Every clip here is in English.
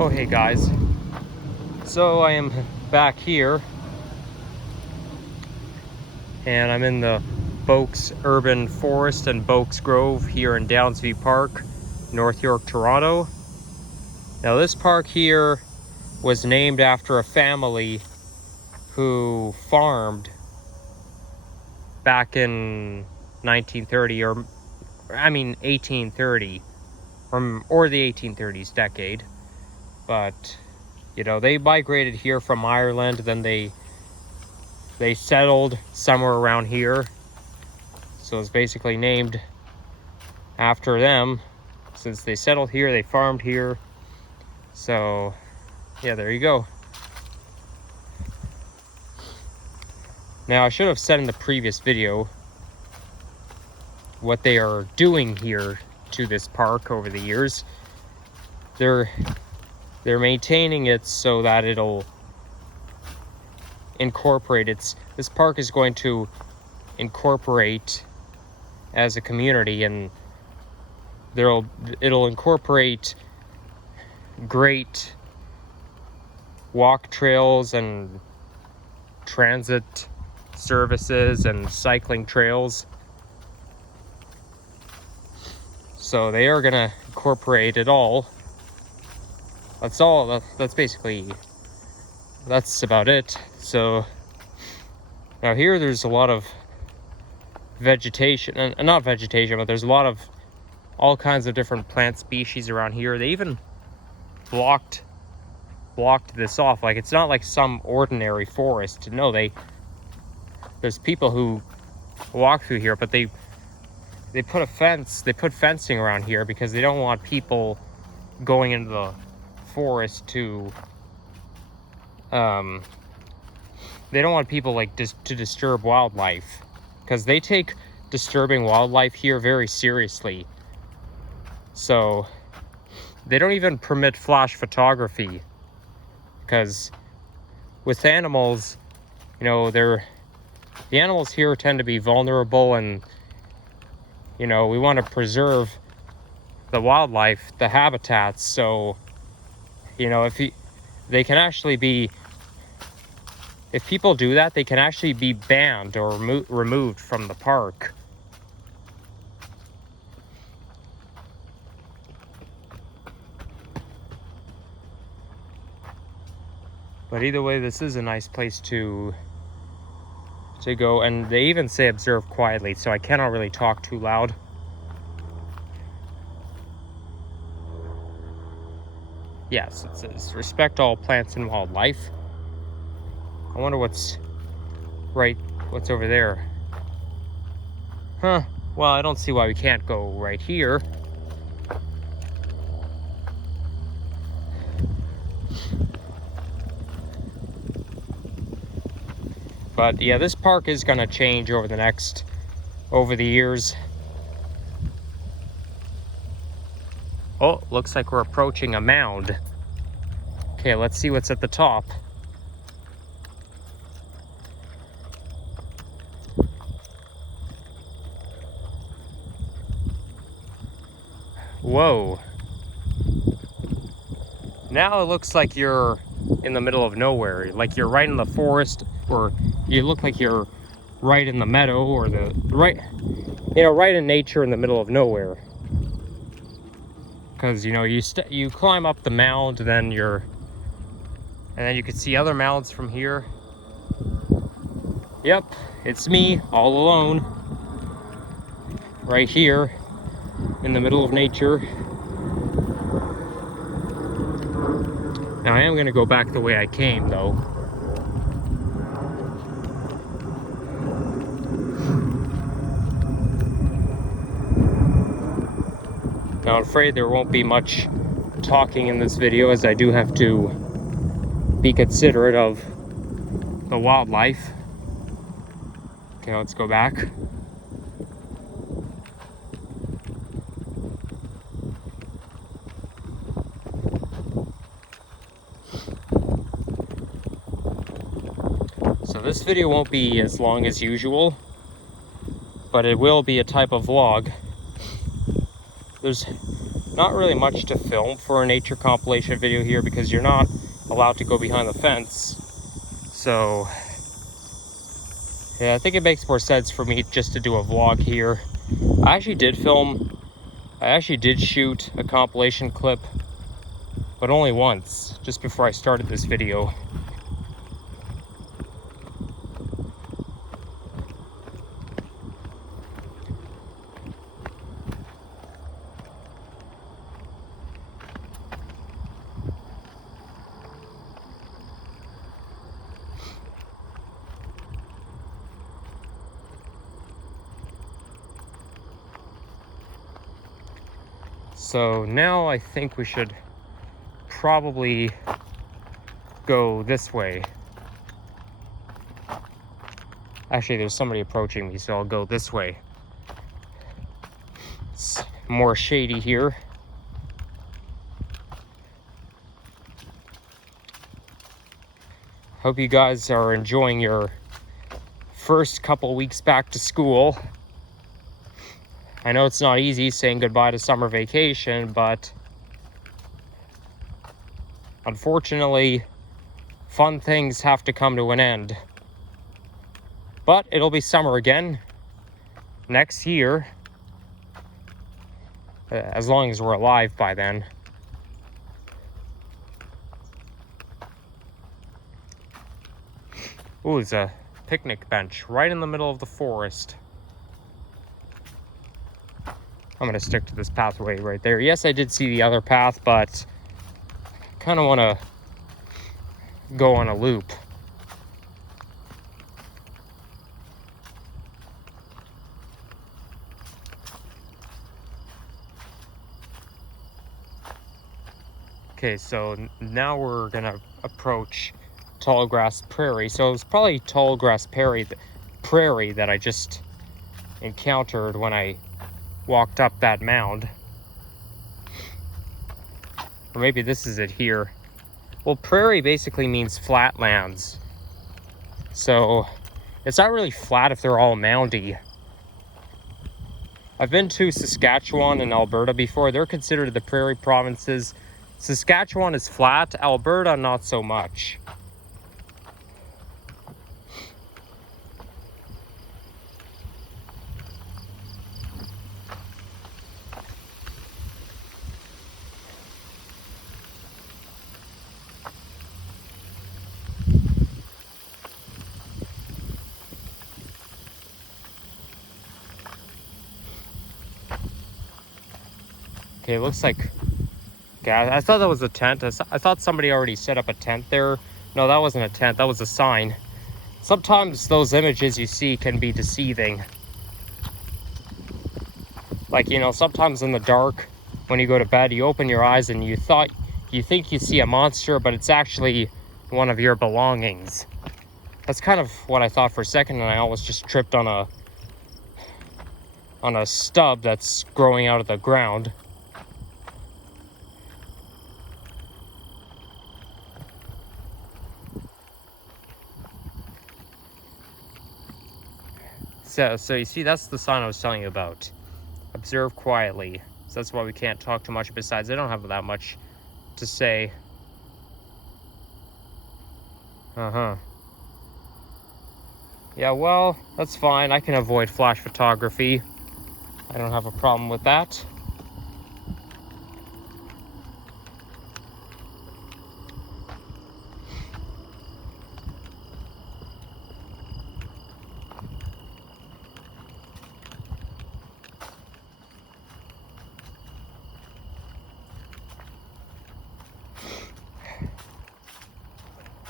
Oh hey guys, so I am back here and I'm in the Boake's Urban Forest and Boake's Grove here in Downsview Park, North York, Toronto. Now this park here was named after a family who farmed back in 1930 1830 or the 1830s decade. But you know, they migrated here from Ireland, then they settled somewhere around here, so it's basically named after them. Since they settled here, they farmed here, so yeah, there you go. Now I should have said in the previous video what they are doing here to this park over the years. They're maintaining it so that it'll incorporate this park is going to incorporate as a community, and it'll incorporate great walk trails and transit services and cycling trails. So they are gonna incorporate it all. That's about it. So now here there's a lot of vegetation, and not vegetation, but there's a lot of all kinds of different plant species around here. They even blocked this off. Like, it's not like some ordinary forest. No, there's people who walk through here, but they put fencing around here because they don't want people going into the forest to they don't want people to disturb wildlife, because they take disturbing wildlife here very seriously. So they don't even permit flash photography, because with animals, you know, the animals here tend to be vulnerable, and you know, we want to preserve the wildlife, the habitats. So you know, if people do that, they can actually be banned or removed from the park. But either way, this is a nice place to go, and they even say observe quietly, so I cannot really talk too loud. Yes, it says respect all plants and wildlife. I wonder what's over there. Huh, well, I don't see why we can't go right here. But yeah, this park is gonna change over the years. Oh, looks like we're approaching a mound. Okay, let's see what's at the top. Whoa. Now it looks like you're in the middle of nowhere. Like you're right in the forest, or you look like you're right in the meadow, or right in nature in the middle of nowhere. Because you know, you climb up the mound, then you can see other mounds from here. Yep, it's me all alone right here in the middle of nature. Now I am going to go back the way I came, though. Now I'm afraid there won't be much talking in this video, as I do have to be considerate of the wildlife. Okay, let's go back. So this video won't be as long as usual, but it will be a type of vlog. not really much to film for a nature compilation video here because you're not allowed to go behind the fence. So yeah, I think it makes more sense for me just to do a vlog here. I actually did shoot a compilation clip, but only once, just before I started this video. So now I think we should probably go this way. Actually, there's somebody approaching me, so I'll go this way. It's more shady here. Hope you guys are enjoying your first couple weeks back to school. I know it's not easy saying goodbye to summer vacation, but unfortunately, fun things have to come to an end. But it'll be summer again next year, as long as we're alive by then. Ooh, there's a picnic bench right in the middle of the forest. I'm gonna stick to this pathway right there. Yes, I did see the other path, but I kind of want to go on a loop. Okay, so now we're gonna approach tall grass prairie. So it was probably tall grass prairie that I just encountered when I walked up that mound. Or maybe this is it here. Well, prairie basically means flatlands. So it's not really flat if they're all moundy. I've been to Saskatchewan and Alberta before. They're considered the prairie provinces. Saskatchewan is flat, Alberta not so much. Okay, it looks like... Okay, I thought that was a tent. I thought somebody already set up a tent there. No, that wasn't a tent. That was a sign. Sometimes those images you see can be deceiving. Like, you know, sometimes in the dark, when you go to bed, you open your eyes and you think you see a monster, but it's actually one of your belongings. That's kind of what I thought for a second, and I almost just tripped on a stub that's growing out of the ground. So you see, that's the sign I was telling you about. Observe quietly. So that's why we can't talk too much. Besides, I don't have that much to say. Yeah, well, that's fine. I can avoid flash photography. I don't have a problem with that.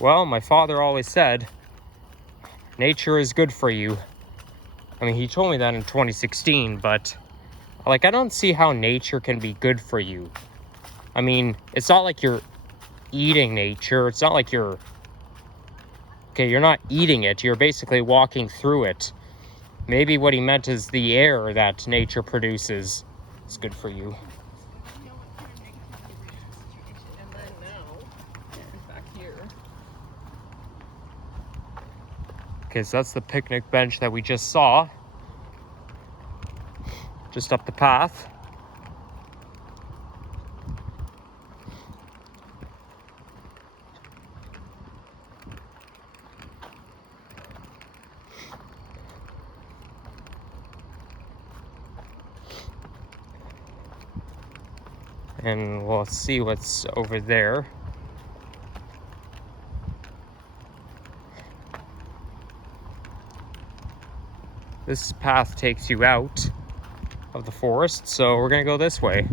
Well, my father always said, nature is good for you. I mean, he told me that in 2016, but like, I don't see how nature can be good for you. I mean, it's not like you're eating nature. It's not like you're not eating it. You're basically walking through it. Maybe what he meant is the air that nature produces is good for you. Okay, so that's the picnic bench that we just saw. Just up the path. And we'll see what's over there. This path takes you out of the forest, so we're gonna go this way.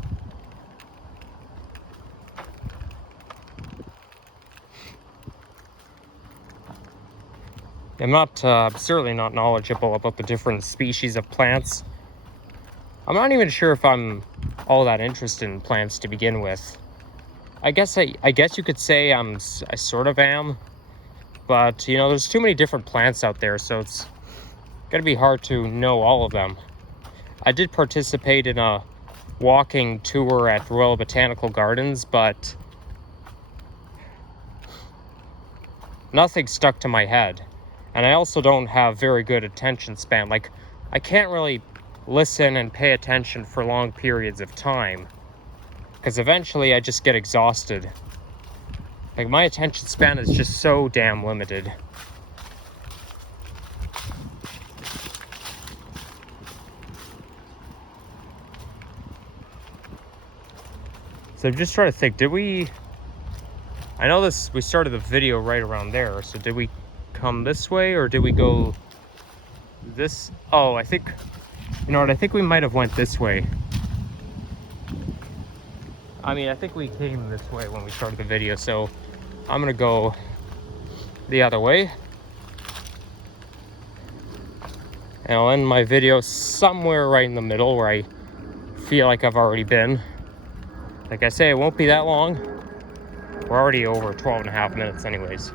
I'm certainly not knowledgeable about the different species of plants. I'm not even sure if I'm all that interested in plants to begin with. I guess you could say I sort of am, but you know, there's too many different plants out there, so it's gonna be hard to know all of them. I did participate in a walking tour at Royal Botanical Gardens, but nothing stuck to my head. And I also don't have very good attention span. Like, I can't really listen and pay attention for long periods of time, because eventually I just get exhausted. Like, my attention span is just so damn limited. So I'm just trying to think, I know we started the video right around there, so did we come this way or did we go this? Oh, I think, you know what, I think we might have went this way. I mean, I think we came this way when we started the video, so I'm gonna go the other way. And I'll end my video somewhere right in the middle where I feel like I've already been. Like I say, it won't be that long. We're already over 12 and a half minutes anyways.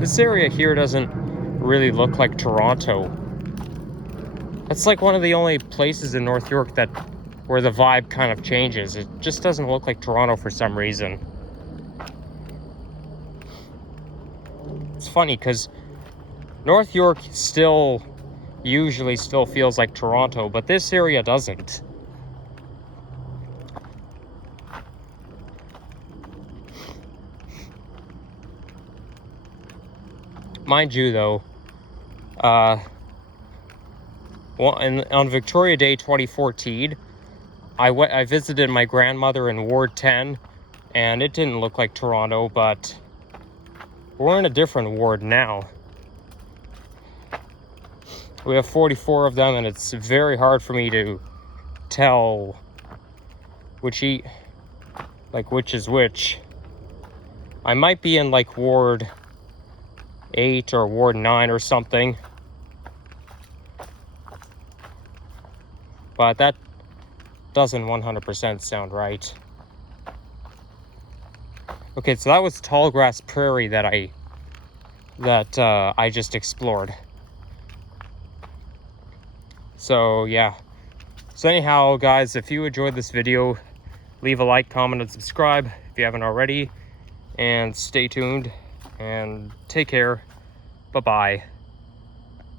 This area here doesn't really look like Toronto. It's like one of the only places in North York where the vibe kind of changes. It just doesn't look like Toronto for some reason. It's funny because North York usually still feels like Toronto, but this area doesn't. Mind you, though, on Victoria Day 2014, I visited my grandmother in Ward 10, and it didn't look like Toronto, but we're in a different ward now. We have 44 of them, and it's very hard for me to tell which is which. I might be in like Ward 8 or Ward 9 or something, but that doesn't 100% sound right. Okay, so that was Tallgrass Prairie that I just explored. So yeah. So anyhow, guys, if you enjoyed this video, leave a like, comment, and subscribe if you haven't already. And stay tuned and take care. Bye-bye.